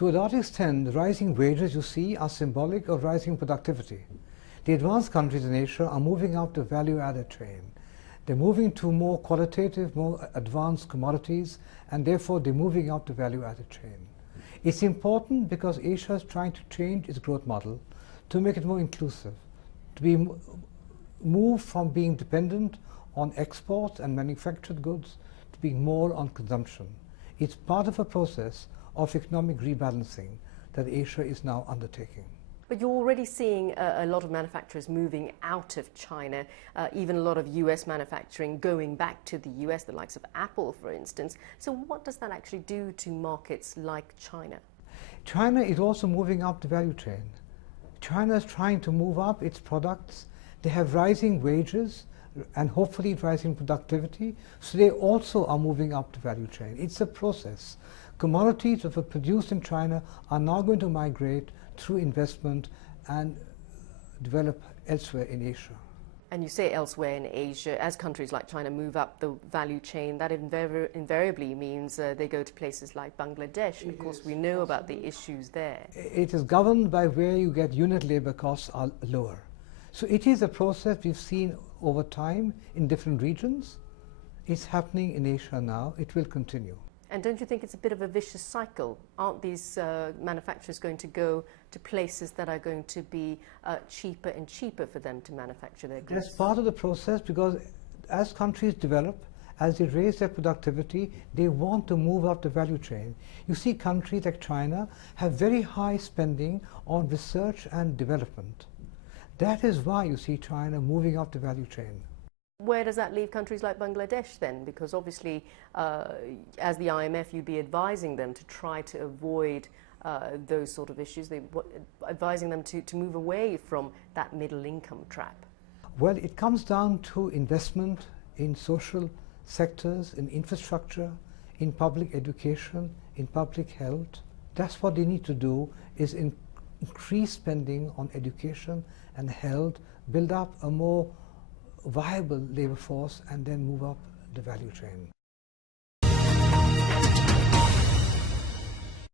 To a large extent, the rising wages you see are symbolic of rising productivity. The advanced countries in Asia are moving up the value-added chain. They're moving to more qualitative, more advanced commodities, and therefore they're moving up the value-added chain. It's important because Asia is trying to change its growth model to make it more inclusive, to be move from being dependent on exports and manufactured goods to being more on consumption. It's part of a process of economic rebalancing that Asia is now undertaking. But you're already seeing a lot of manufacturers moving out of China, even a lot of US manufacturing going back to the US, the likes of Apple, for instance. So what does that actually do to markets like China? China is also moving up the value chain. China is trying to move up its products. They have rising wages and hopefully rising productivity, so they also are moving up the value chain. It's a process. Commodities that were produced in China are now going to migrate through investment and develop elsewhere in Asia. And you say elsewhere in Asia, as countries like China move up the value chain, that invariably means they go to places like Bangladesh. And of course, we know about the issues there. It is governed by where you get unit labor costs are lower. So it is a process we've seen over time in different regions. It's happening in Asia now. It will continue. And don't you think it's a bit of a vicious cycle? Aren't these manufacturers going to go to places that are going to be cheaper and cheaper for them to manufacture their goods? That's part of the process, because as countries develop, as they raise their productivity, they want to move up the value chain. You see countries like China have very high spending on research and development. That is why you see China moving up the value chain. Where does that leave countries like Bangladesh then? Because obviously, as the IMF, you'd be advising them to try to avoid those sort of issues, advising them to move away from that middle income trap. Well, it comes down to investment in social sectors, in infrastructure, in public education, in public health. That's what they need to do, is increase spending on education and health, build up a more viable labor force, and then move up the value chain.